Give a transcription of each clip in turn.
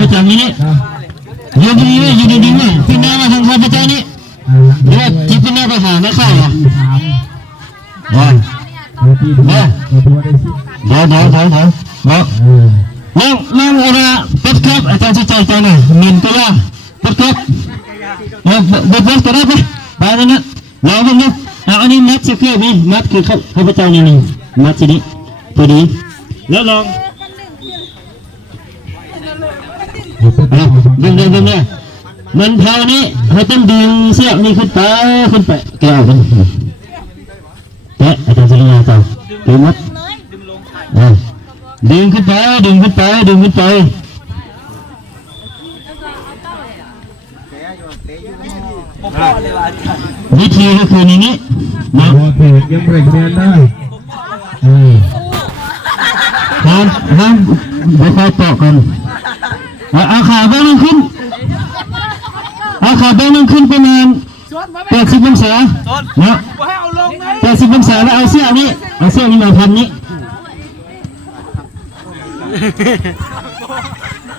ประจำนี้ยืนดีๆยืนดีๆเนี่ยพี่น้ามาทางข้าพเจ้านี่เดี๋ยวจิตพี่น้าไปหาไม่เข้าอ่ะเดี๋ยวนั่งอะไรปัดครับอาจารย์ใจใจหน่อยมินก็ว่าปัดครับเบิดก็ได้ไปนั่นนะรอบ้างนะอันนี้มัดจะเคลื่อนนี่มัดคือข้าพเจ้านี่มัดทีนี้ตัวนี้แล้วลองดึงมันเท้านี้ให้ต้องดึงเสี้ยนี่ขึ้นไปแก้วกันแกะอาจารย์จะยังไงต่อดึงมัดดึงขึ้นไปวิธีก็คือนี้นะยังเบรกแมนได้ห้ามไม่ค่อยต่อกันเอาขาเบ้างขึ้นประมาณ80 องศาเนาะ80 องศาแล้วเอาเสื้อนี้มาพันนี้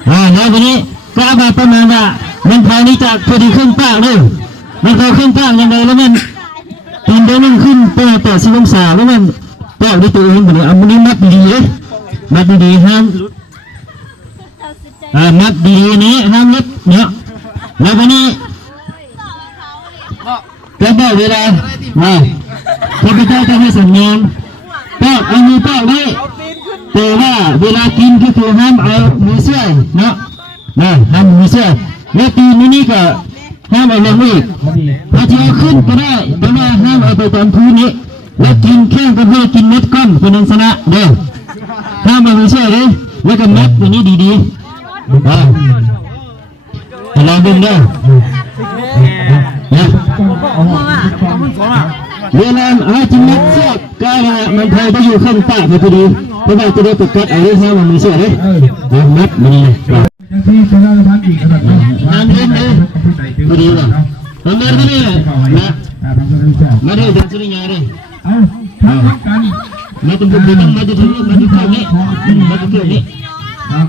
แล้ววันนี้ก็เอามาประมาณว่ามันพอนี้จากพอดีขึ้นป้าเลยมันพอขึ้นป้ายังไงแล้วมันตีนได้นึ่งขึ้นไป80 องศาแล้วมันป้าด้วยตัวเองแบบนี้เอามันนี้มัดดีเลยมัดดีห้ามมัดดีนี้ห้ามลดเนี่ยแล้ววันนี้ก็บอกเวลาพระพุทธเจ้าจะให้สัญญาณป้าเอามือป้าไว้แต่ว่าเวลากินก็คือห้ามเอามือเสื้อเนาะห้ามมือเสื้อแล้วตีนี้ก็ห้ามเอาลงอีกพอที่เอาขึ้นก็ได้แต่ว่าห้ามเอาไปตามพื้นนี้แล้วกินแค่ก็เพื่อกินเม็ดก้อนเป็นอันชนะเด้อห้ามเอามือเสื้อเลยแล้วก็เม็ดตัวนี้ดีๆลองดูเด้อเวลาจินเม็ดเสื้อก็มันพอไปอยู่ข้างใต้พอดีเพราะว่าจะได้ตกกัดเอาไว้ห้ามเอามือเสื้อเลยเม็ดมันที่ชนะพันอีกขนาดนั้นน้ำเย็นเลยพอดีว่ะทำไมก็ได้นะมาได้เดินสุริยาเลยเอาทักกันมาตรงนี้มาตรงนี้มาตรงนี้มาตรงนี้ครับ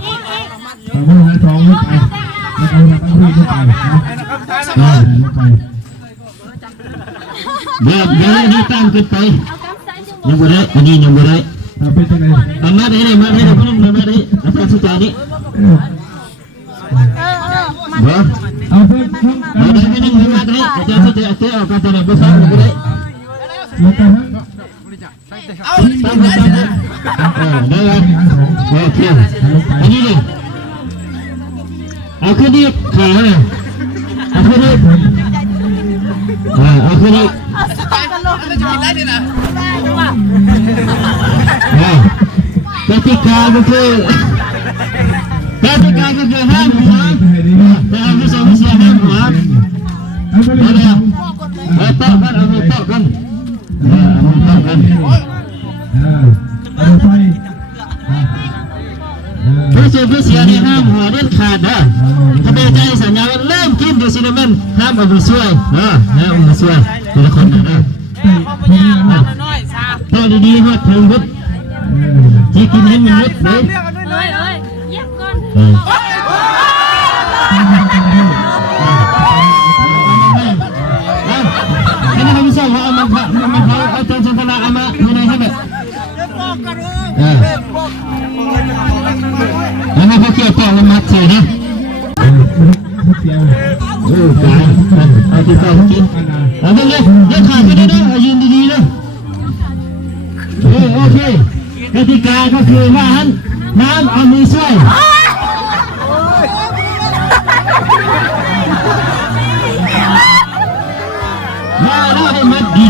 เอาเพื่อนสองลูกไปแล้วก็ตั้งที่ลูกไปลูกไปเดี๋ยวนี่ตั้งขึ้นไปยังบ่ได้อันนี้ยังบ่ได้เป็นยังไงมาได้เลยพุ่งมาได้อาจารย์สุจานี่เอาเพื่อนมาได้ไม่นึ่งมาได้อาจารย์สุจาเจ้าการตลาดภาษาบ่ได้แล้วก็ตั้งได้เลยโอเคอันนี้ดิเอาขึ้นดิขาเอาขึ้นดิเอาขึ้นดิกติกาก็คือห้ามหัวแต่เอาไม่ใช่ไม่ใช่ห้ามหัวเอาเดี๋ยวเอาโต๊ะกันเอาโต๊ะกันเอาไปผู้เสียนี่ห้ามหัวเด็ดขาดนะถ้าเป็นใจสัญญาว่าเริ่มกินดูซินมันห้ามเอาไปช่วยห้ามเอาไปช่วยแต่ละคนนะพอดีๆว่าถึงพุทธที่กินให้มันพุทธเลยเย็บก่อนอันนี้เขาไม่ใช่ว่าเอามาเอาจนสันทนาเอามาไม่ได้ให้แบบแล้วให้เขาเกี่ยวต่อมามัดเฉยนะตายเอาที่ต่อกินเอาไปเลยเดี๋ยวขาดไปได้ด้วยยืนดีๆเลยโอเคกติกาก็คือว่าน้ำเอามือช่วยมาแล้วให้มัดดี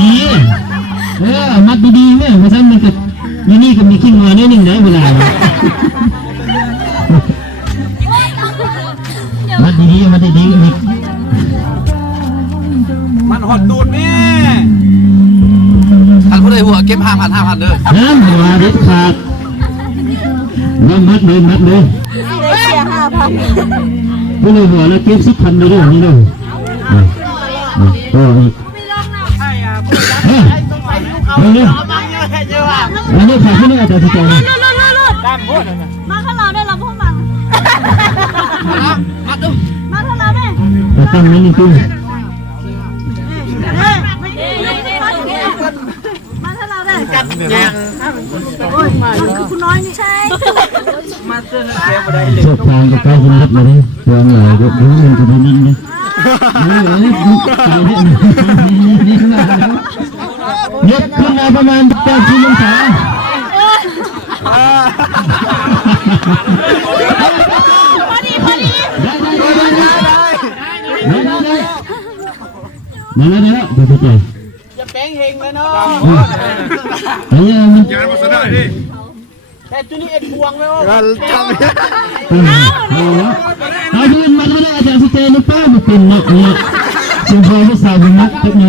ๆมัดดีๆเนี่ยเพราะฉะนั้นมันก็นี่ก็มีขี้งอนิดนึงนะเวลามัดดีๆมัดดีๆมีมันหดตูดนี่ท่านผู้ใดหัวเก็บ5,000เด้อน้ำหัวเด็ดขาดน้ำมัดเลยได้เสีย5,000ผู้ใดหัวแล้วเก็บ10,000เลยนี่เลยโอ้ยอันนี้ขาดที่นี่อาจจะสุดยอดมาข้างเราได้เราพวกมัน ตั้งนี่ตุ้ง มาถ้าเราได้กันโอ้ยคือคุณน้อยนี่ใช่มาเจอแล้ว โชคทางกับการยินดีมาดิเรื่องอะไรก็รู้เงินจะได้นิ่งนะยกขึ้นมาประมาณ8 องศาพอดีได้เดี๋ยวเจ๊ จะแป้งเฮงเลยเนาะ เฮ้ยมัน งานมาสนาดิ แต่จุนี่เอ็ดพวงเลยว่า เอาเพื่อนมาได้อาจารย์สเตนป้ามาเป็นเนาะเนี่ยซึ่งพอที่สาวเป็นนักเป็นไง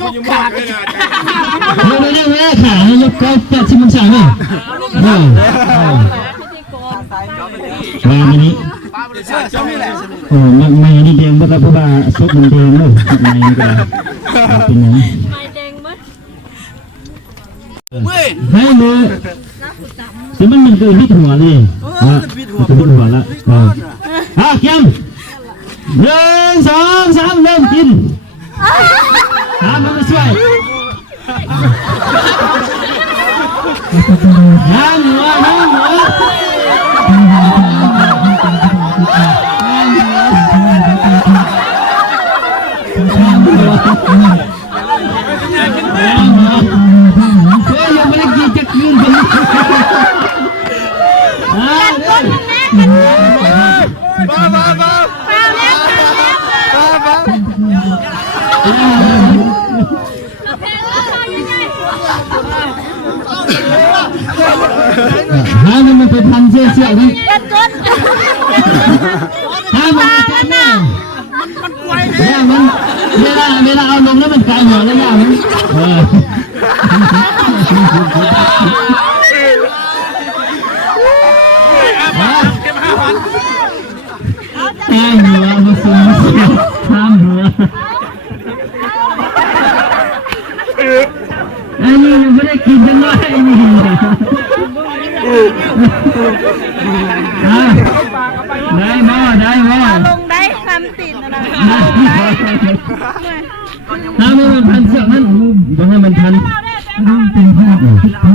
ยกขาดเลยนะ ไม่ได้แม่ขายกก็8 องศาเนี่ยมานี้โอ้ไม่นี่เดียงเพราะว่าซุปมันเดียงเลยไม่นี่ก็เป็นไง ไม่แดงมั้ย ให้เลยแต่มันเกินที่หัวเลยจะเป็นหัวละเกี่ยม1 2 3เริ่มกินมันไม่ช่วยน้ำหัวยังไม่ได้กินจะกินกันมันเป็นพันเสี้ยๆนี่มันแน่มันกวยเนี่ยมันเวลาเอาลงแล้วมันกลายหัวแล้วเนี่ยมันหัวมาซุ่มข้ามหัวไอ้นี่ยังไม่ได้กินจังเลยไอ้นี่ได้บ่ลงได้คำติดนะถ้ามันพันเสือกมันต้องให้มันพันดีเอา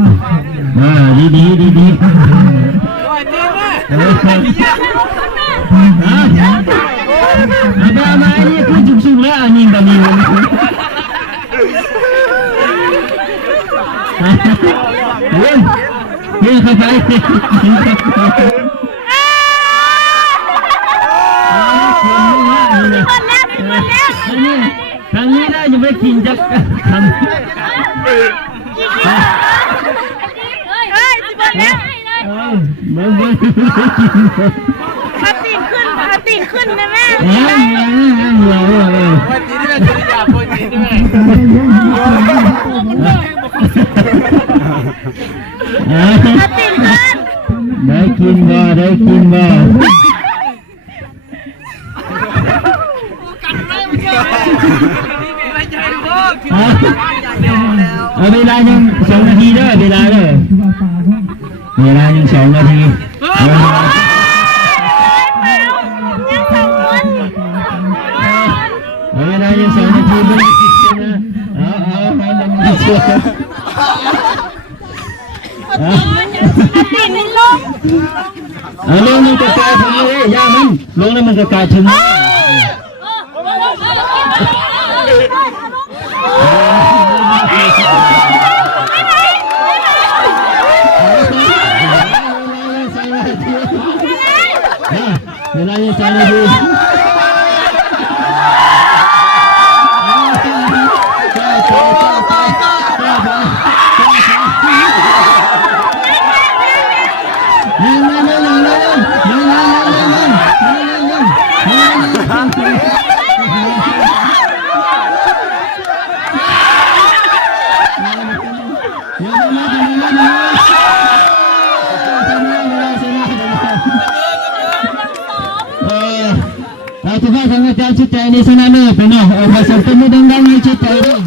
มาอันนี้คือจุกๆแล้วอันนี้แบบนี้เฮ้ยเข้าไปทางนี้ได้ยังไม่กินจักทำเฮ้ยสิบวันแล้วมันตีนขึ้นนะแม่วันนี้ด้วยจุนี่อยากวันนี้ด้วยตีนขึ้นได้กินบ่เวลายัง2 นาทีเด้อเวลายัง2 นาทีเวลายัง2 นาทีไม่ได้กินนะเอาช่วยตีนลงลงมันจะกลายถึงเลยย่ามันลงแล้วมันจะกลายถึงเวลายัง2 นาทีทุกท่านทางอาจารย์ชุดใจในสนามเมื่อไปเนาะขอส่งตัวมือดังๆให้ชุดใจด้วย